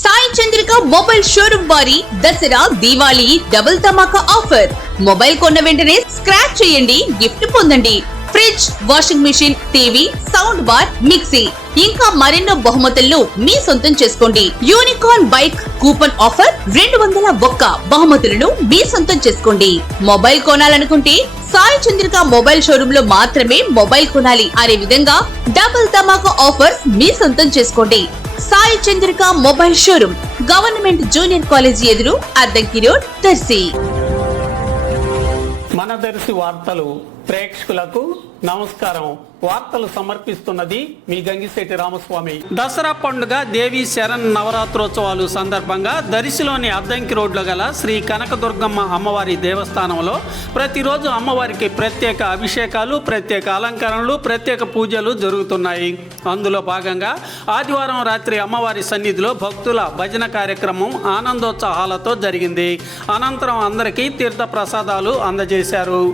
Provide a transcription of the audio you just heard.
Sai Chandrika mobile showroom వారి Dasara Diwali double ధమాకా offer. Mobile కొన్న వెంటనే స్క్రాచ్ చేయండి, గిఫ్ట్ పొందండి. Fridge, washing machine, TV, sound bar, mixie ఇంకా మరెన్నో బహుమతులను మీ సొంతం చేసుకోండి. యూనికార్న్ బైక్ కూపన్ ఆఫర్ 201 బహుమతులను మీ సొంతం చేసుకోండి. మొబైల్ కొనాలనుకుంటే సాయి చంద్రిక మొబైల్ షోరూమ్ లో మాత్రమే మొబైల్ కొనాలి అనే విధంగా డబుల్ ధమాకా ఆఫర్స్ మీ సొంతం చేసుకోండి. Sai Chandrika mobile showroom, government junior college ఎదురు, అద్దంకి రోడ్, దర్శి. మన దర్శి వార్తలు ప్రేక్షకులకు నమస్కారం. వార్తలు సమర్పిస్తున్నది మీ గంగిశెట్టి రామస్వామి. దసరా పండుగ దేవి శరణ్ నవరాత్రోత్సవాలు సందర్భంగా దర్శిలోని అద్దంకి రోడ్లో గల శ్రీ కనకదుర్గమ్మ అమ్మవారి దేవస్థానంలో ప్రతిరోజు అమ్మవారికి ప్రత్యేక అభిషేకాలు, ప్రత్యేక అలంకరణలు, ప్రత్యేక పూజలు జరుగుతున్నాయి. అందులో భాగంగా ఆదివారం రాత్రి అమ్మవారి సన్నిధిలో భక్తుల భజన కార్యక్రమం ఆనందోత్సాహాలతో జరిగింది. అనంతరం అందరికీ తీర్థ ప్రసాదాలు అందజేశారు.